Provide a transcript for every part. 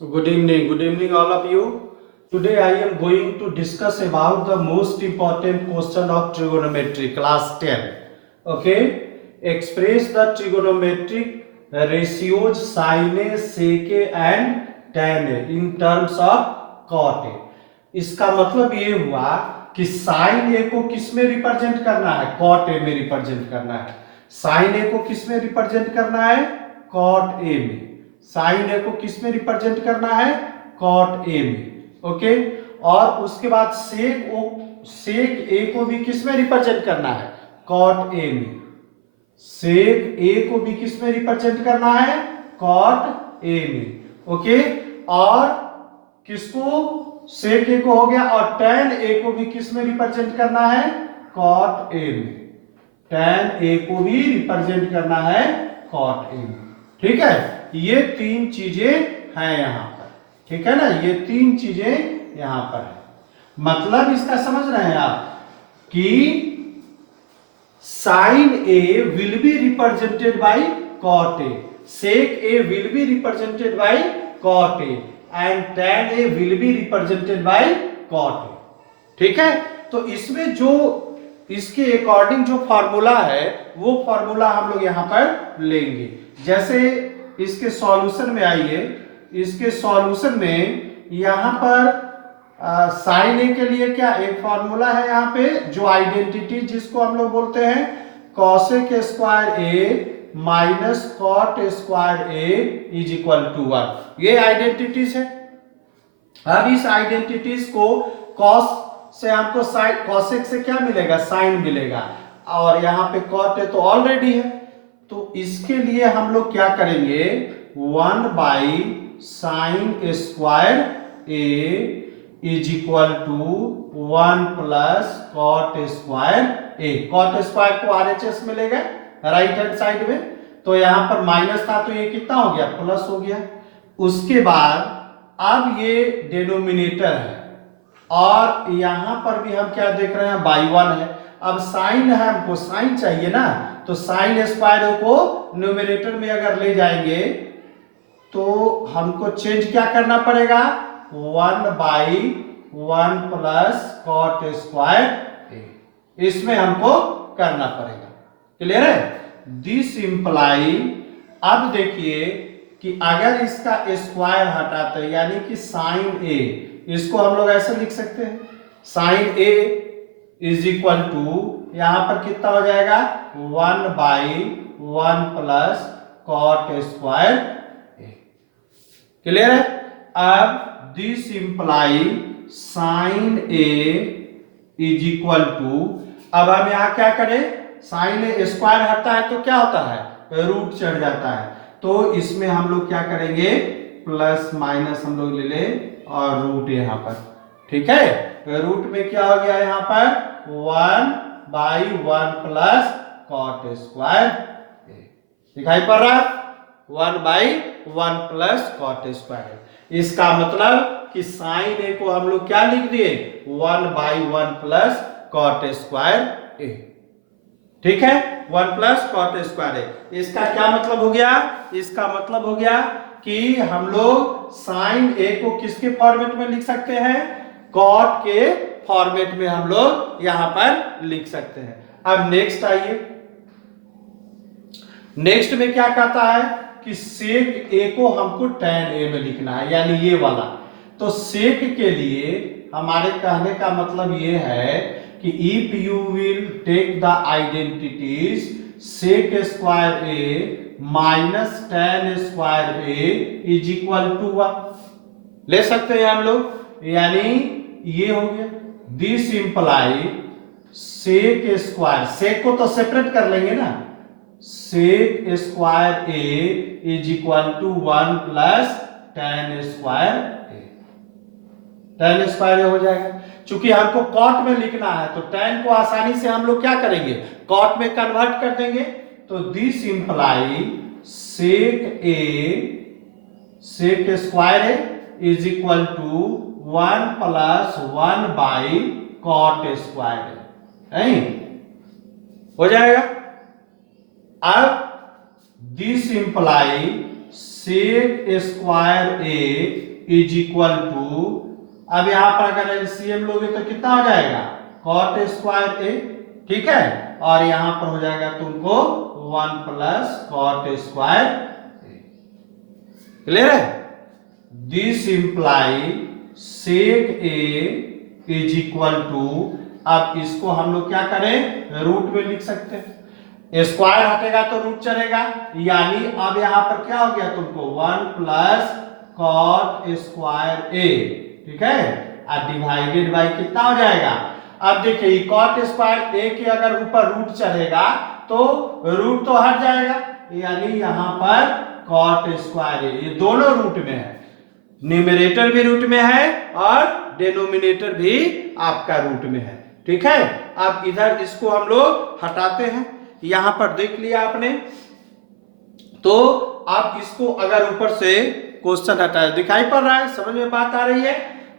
Good evening, all of you. Today I am going to discuss about the most important question of trigonometry, class 10. Okay, express the trigonometric ratios sin A, sec A and tan A in terms of cot A. इसका मतलब ये हुआ कि sine ए को किस में represent करना है, कॉट ए में रिप्रेजेंट करना है। साइन ए को किस में रिप्रेजेंट करना है, कॉट ए में। साइन ए को किस में रिप्रेजेंट करना है, कॉट ए में। ओके, और उसके बाद सेक ए को भी किस में रिप्रेजेंट करना है, कॉट ए में। सेक ए को भी किस में रिप्रेजेंट करना है, कॉट ए में। ओके, और किसको, सेक ए को हो गया, और टैन ए को भी किस में रिप्रेजेंट करना है, कॉट ए में। टैन ए को भी रिप्रेजेंट करना है कॉट ए में। ठीक है, ये तीन चीजें हैं यहां पर। ठीक है ना, ये तीन चीजें यहां पर है। मतलब इसका समझ रहे हैं आप कि sine A will be represented by cot A, sec A will be represented by cot A and tan A will be represented by cot A. ठीक है, तो इसमें जो इसके अकॉर्डिंग जो फॉर्मूला है वो फॉर्मूला हम लोग यहां पर लेंगे। जैसे इसके सॉल्यूशन में आइए, इसके सॉल्यूशन में यहां पर साइन ए के लिए क्या एक फॉर्मूला है यहां पे, जो आइडेंटिटी जिसको हम लोग बोलते हैं cosec square A minus cot square A is equal to 1। ये आइडेंटिटीज है। अब इस आइडेंटिटीज को कॉस से हमको साइन, कॉसेक से क्या मिलेगा, साइन मिलेगा, और यहां पे कॉट है तो ऑलरेडी है। तो इसके लिए हम लोग क्या करेंगे, 1 by sine square A is equal to 1 plus cot square A. Cot square को आरएचएस में ले गए राइट हैंड साइड में, तो यहां पर माइनस था तो ये कितना हो गया, प्लस हो गया। उसके बाद अब ये डिनोमिनेटर है और यहां पर भी हम क्या देख रहे हैं, बाई 1 है। अब साइन है, हमको साइन चाहिए ना, तो साइन स्क्वायर को न्यूमरेटर में अगर ले जाएंगे तो हमको चेंज क्या करना पड़ेगा, 1 बाई 1 प्लस कॉट स्क्वायर ए, इसमें हमको करना पड़ेगा। क्लियर है, दिस इंप्लाई। अब देखिए कि अगर इसका स्क्वायर हटाते हैं यानी कि साइन ए, इसको हम लोग ऐसे लिख सकते हैं, sine A is equal to यहां पर कितना हो जाएगा, 1 by 1 plus cot square A. Clear है। अब this imply sine A is equal to, अब हम यहां क्या करें, साइन ए स्क्वायर हटता है तो क्या होता है, रूट चढ़ जाता है। तो इसमें हम लोग क्या करेंगे, प्लस माइनस हम लोग ले ले और रूट यहां पर। ठीक है, रूट में क्या हो गया यहां पर, 1 बाई 1 प्लस कॉट स्क्वायर ए। दिखाई पड़ रहा है, 1 बाई 1 प्लस कॉट स्क्वायर। इसका मतलब कि साइन ए को हम लोग क्या लिख दिए, 1 बाई 1 प्लस कॉट स्क्वायर ए। ठीक है, 1 प्लस कॉट स्क्वायर ए। इसका क्या मतलब हो गया, इसका मतलब हो गया कि हम लोग साइन ए को किसके फॉर्मेट में लिख सकते हैं, कॉट के फॉर्मेट में हम लोग यहां पर लिख सकते हैं। अब नेक्स्ट आइए, नेक्स्ट में क्या कहता है कि सेक ए को हमको टैन ए में लिखना है, यानी ये वाला। तो सेक के लिए हमारे कहने का मतलब ये है कि if you will take the identities sec square A minus tan square A is equal to 1, ले सकते हैं हम लोग, यानी ये हो गया। This imply sec square, sec को तो सेपरेट कर लेंगे ना, sec square A is equal to 1 plus tan square A. Tan square हो जाएगा, चूंकि हमको कॉट में लिखना है तो टैन को आसानी से हम लोग क्या करेंगे, कॉट में कन्वर्ट कर देंगे। तो this imply sec A, sec square A is equal to 1 plus 1 by cot square A, हो जाएगा। अब this imply sec square A is equal to, अब यहां पर अगर एलसीएम लोगे तो कितना हो जाएगा, कॉट स्क्वायर ए, ठीक है, और यहां पर हो जाएगा तुमको 1 plus cot square A. Clear है? This imply sec A is equal to, अब इसको हम लोग क्या करें, रूट में लिख सकते हैं, स्क्वायर हटेगा तो रूट चलेगा, यानी अब यहां पर क्या हो गया तुमको 1 प्लस कॉट स्क्वायर ए, ठीक है, और डिवाइडेड बाय कितना हो जाएगा, अब देखिए कॉट स्क्वायर ए के अगर ऊपर रूट चढ़ेगा तो रूट तो हट जाएगा, यानी यहां पर कॉट स्क्वायर ए, ये दोनों रूट में है, न्यूमरेटर भी रूट में है और डिनोमिनेटर भी आपका रूट में है, ठीक है। अब इधर इसको हम लोग हटाते हैं, यहां पर देख लिया आपने, तो आप इसको अगर ऊपर से क्वेश्चन हटाए, दिखाई पड़ रहा है, समझ में बात आ रही है,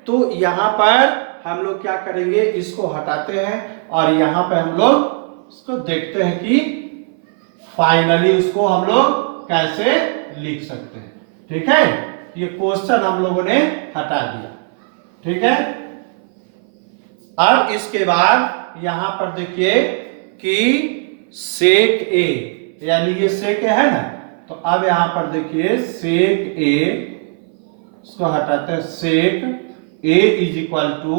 तो यहां पर हम लोग क्या करेंगे, इसको हटाते हैं और यहां पे हम लोग इसको देखते हैं कि फाइनली उसको हम लोग कैसे लिख सकते हैं, ठीक है। ये क्वेश्चन हम लोगों ने हटा दिया, ठीक है। अब इसके बाद यहां पर देखिए कि सेक ए, यानी ये सेक ए है ना, तो अब यहां पर देखिए सेक ए, इसको हटाते हैं, sec A is equal to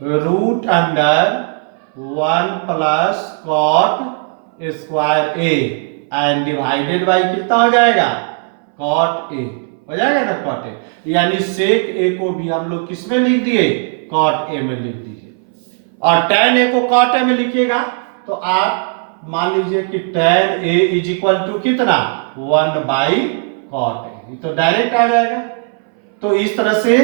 root under 1 plus cot square A and divided by कितना हो जाएगा, कॉट ए हो जाएगा ना, कॉट ए, यानी सेक ए को भी हम लोग किस में लिख दिए, कॉट ए में लिख दीजिए, और tan ए को कॉट ए में लिखिएगा तो आप मान लीजिए कि tan A is equal to कितना, 1 बाई कॉट ए, तो डायरेक्ट आ जाएगा। तो इस तरह से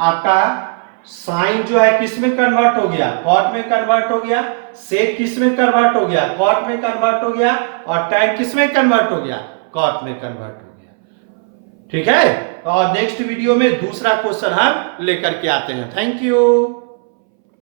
आपका साइन जो है किस में कन्वर्ट हो गया, कॉट में कन्वर्ट हो गया, सेक किस में कन्वर्ट हो गया, कॉट में कन्वर्ट हो गया, और tan किस में कन्वर्ट हो गया, कॉट में कन्वर्ट हो गया, ठीक है। और नेक्स्ट वीडियो में दूसरा क्वेश्चन हम लेकर के आते हैं। Thank you.